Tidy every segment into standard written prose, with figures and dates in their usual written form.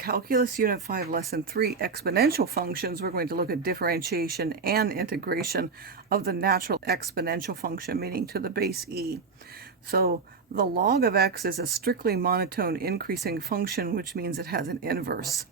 Calculus Unit 5, Lesson 3, Exponential Functions, we're going to look at differentiation and integration of the natural exponential function, meaning to the base e. So the log of x is a strictly monotone increasing function, which means it has an inverse.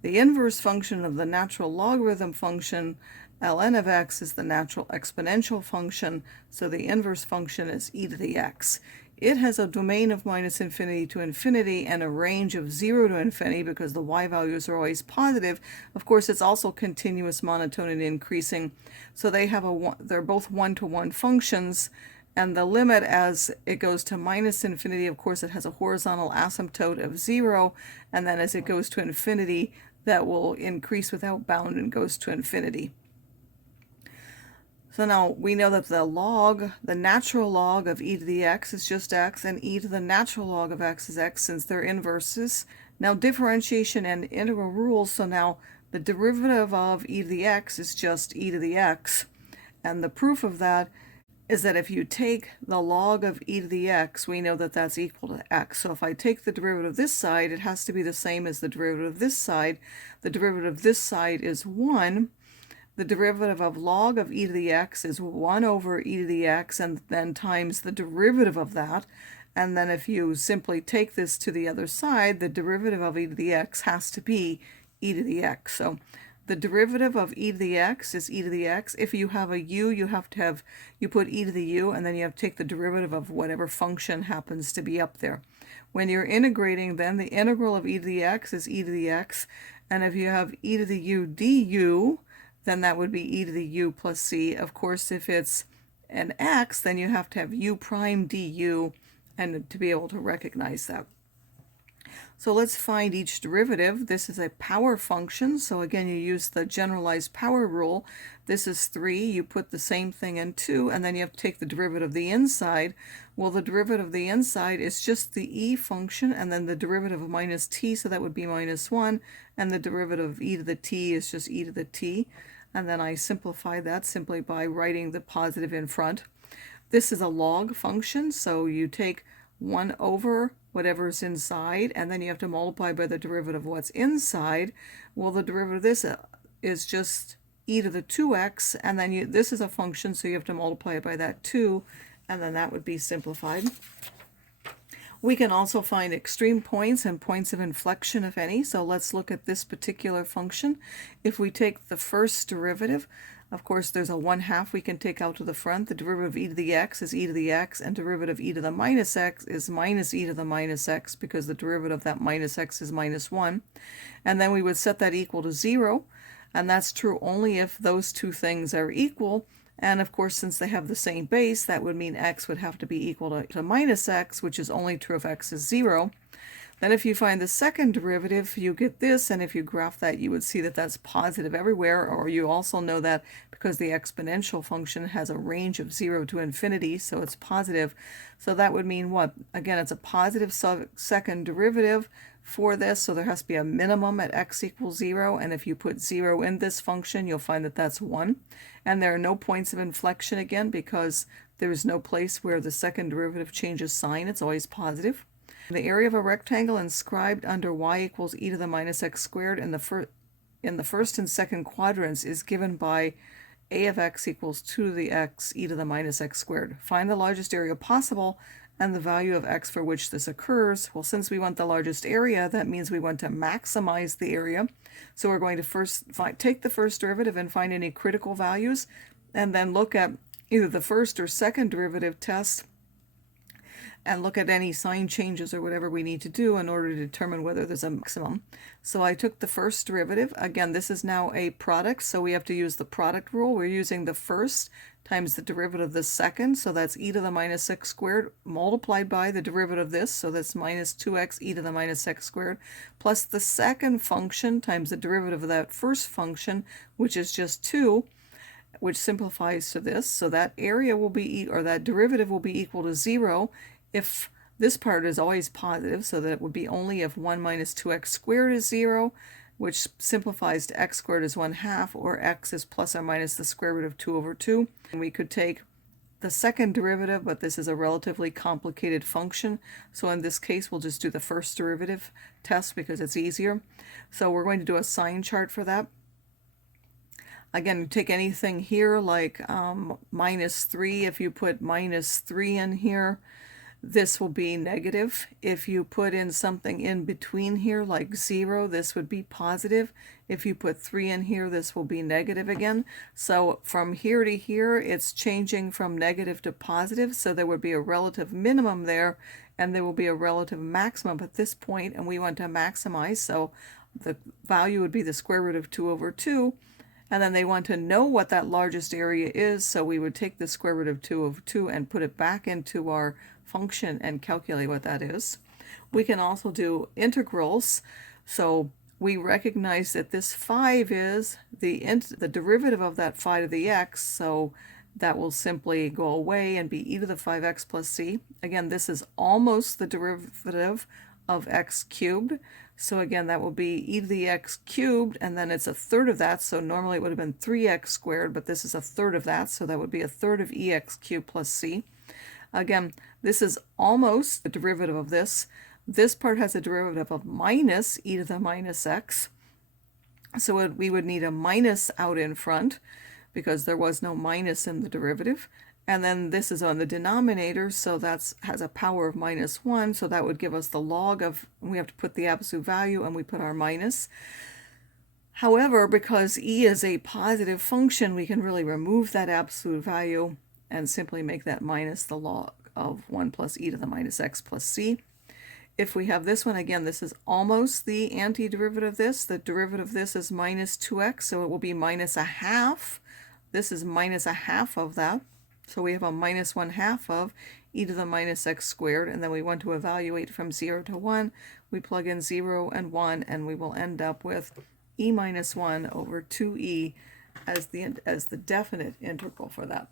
The inverse function of the natural logarithm function, ln of x, is the natural exponential function, so the inverse function is e to the x. It has a domain of minus infinity to infinity and a range of 0 to infinity because the y values are always positive. Of course, it's also continuous, monotone, and increasing. So they're both one-to-one functions, and the limit as it goes to minus infinity, of course, it has a horizontal asymptote of 0, and then as it goes to infinity, that will increase without bound and goes to infinity. So now we know that the natural log of e to the x is just x, and e to the natural log of x is x, since they're inverses. Now differentiation and integral rules, so now the derivative of e to the x is just e to the x. And the proof of that is that if you take the log of e to the x, we know that that's equal to x. So if I take the derivative of this side, it has to be the same as the derivative of this side. The derivative of this side is 1. The derivative of log of e to the x is 1 over e to the x, and then times the derivative of that. And then if you simply take this to the other side, the derivative of e to the x has to be e to the x. So the derivative of e to the x is e to the x. If you have a u, you put e to the u, and then you have to take the derivative of whatever function happens to be up there. When you're integrating, then the integral of e to the x is e to the x. And if you have e to the u du, then that would be e to the u plus c. Of course, if it's an x, then you have to have u prime du, and to be able to recognize that. So let's find each derivative. This is a power function, so again you use the generalized power rule. This is 3, you put the same thing in 2, and then you have to take the derivative of the inside. Well, the derivative of the inside is just the e function, and then the derivative of minus t, so that would be minus 1, and the derivative of e to the t is just e to the t. And then I simplify that simply by writing the positive in front. This is a log function, so you take 1 over whatever is inside, and then you have to multiply by the derivative of what's inside. Well, the derivative of this is just e to the 2x, and then this is a function, so you have to multiply it by that 2, and then that would be simplified. We can also find extreme points and points of inflection, if any. So let's look at this particular function. If we take the first derivative, of course there's a 1/2 we can take out to the front. The derivative of e to the x is e to the x, and derivative of e to the minus x is minus e to the minus x, because the derivative of that minus x is minus 1. And then we would set that equal to 0, and that's true only if those two things are equal. And of course, since they have the same base, that would mean x would have to be equal to minus x, which is only true if x is 0. Then if you find the second derivative, you get this, and if you graph that, you would see that that's positive everywhere, or you also know that because the exponential function has a range of 0 to infinity, so it's positive. So that would mean what? Again, it's a positive second derivative for this, so there has to be a minimum at x equals 0, and if you put 0 in this function, you'll find that that's 1. And there are no points of inflection again, because there's no place where the second derivative changes sign. It's always positive. The area of a rectangle inscribed under y equals e to the minus x squared in the first and second quadrants is given by a of x equals 2 to the x e to the minus x squared. Find the largest area possible and the value of x for which this occurs. Well, since we want the largest area, that means we want to maximize the area. So we're going to first take the first derivative and find any critical values, and then look at either the first or second derivative test and look at any sign changes or whatever we need to do in order to determine whether there's a maximum. So I took the first derivative. Again, this is now a product, so we have to use the product rule. We're using the first times the derivative of the second, so that's e to the minus x squared multiplied by the derivative of this, so that's minus 2x e to the minus x squared, plus the second function times the derivative of that first function, which is just 2, which simplifies to this. So that area will be, or that derivative will be equal to 0 if this part is always positive, so that it would be only if 1 minus 2x squared is 0, which simplifies to x squared is 1/2, or x is plus or minus the square root of 2 over 2. And we could take the second derivative, but this is a relatively complicated function. So in this case, we'll just do the first derivative test because it's easier. So we're going to do a sign chart for that. Again, take anything here like -3. If you put -3 in here, this will be negative. If you put in something in between here like 0, this would be positive. If you put 3 in here, this will be negative again. So from here to here, it's changing from negative to positive. So there would be a relative minimum there, and there will be a relative maximum at this point, and we want to maximize. So the value would be the square root of 2 over 2. And then they want to know what that largest area is, so we would take the square root of 2 over 2 and put it back into our function and calculate what that is. We can also do integrals. So we recognize that this 5 is the derivative of that phi to the x, so that will simply go away and be e to the 5x plus c. Again, this is almost the derivative of x cubed. So again, that will be e to the x cubed, and then it's a third of that. So normally it would have been 3x squared, but this is a third of that. So that would be a third of ex cubed plus c. Again, this is almost the derivative of this. This part has a derivative of minus e to the minus x. So we would need a minus out in front because there was no minus in the derivative. And then this is on the denominator, so that has a power of -1, so that would give us the log of, we have to put the absolute value, and we put our minus. However, because e is a positive function, we can really remove that absolute value and simply make that minus the log of 1 plus e to the minus x plus c. If we have this one, again, this is almost the antiderivative of this. The derivative of this is minus 2x, so it will be minus a half. This is minus a half of that. So we have a minus 1/2 of e to the minus x squared, and then we want to evaluate from 0 to 1. We plug in 0 and 1, and we will end up with e minus 1 over 2e as the definite integral for that.